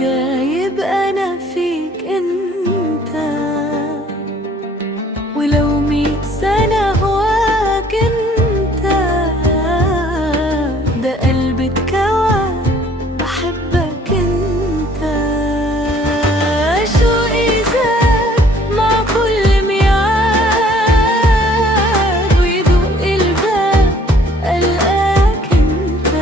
دايب أنا فيك أنت، ولو 100 سنة هواك أنت، ده قلبي اتكوى بحبك أنت. شوقي زاد مع كل ميعاد، ويدق الباب ألقاك أنت،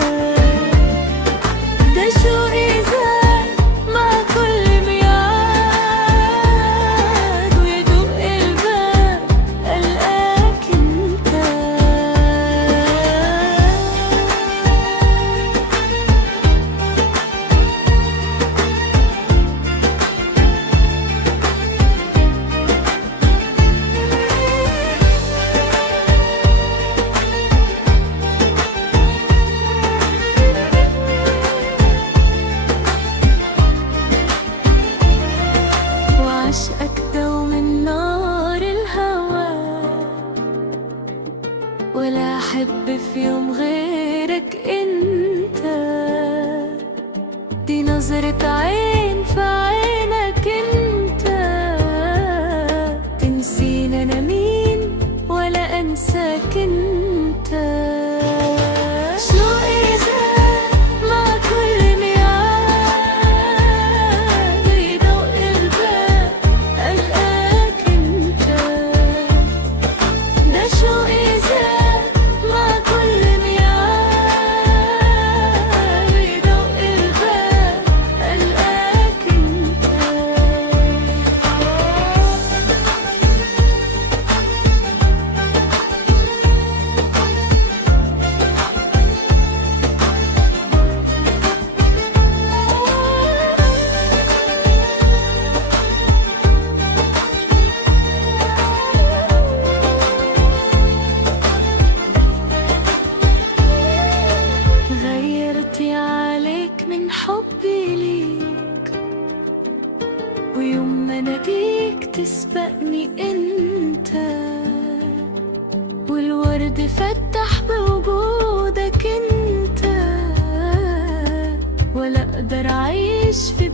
ده شوقي زاد مع كل ميعاد، ويدق الباب ألقاك أنت. وعشقك دوم النار الهوى، ولا أحب في يوم غيرك أنت، دي نظرة عين في عينك أنت، تنسيني أنا مين ولا أنساك أنت. شوقي زاد مع كل ميعاد، ويدق الباب ألقاك أنت، ده شوقي زاد مع كل ميعاد، ويدق الباب ألقاك أنت. غيرتي عليك من حبي ليك، ويوم ما ناديك تسبقني انت، والورد فتح بوجودك انت، ولا اقدر اعيش في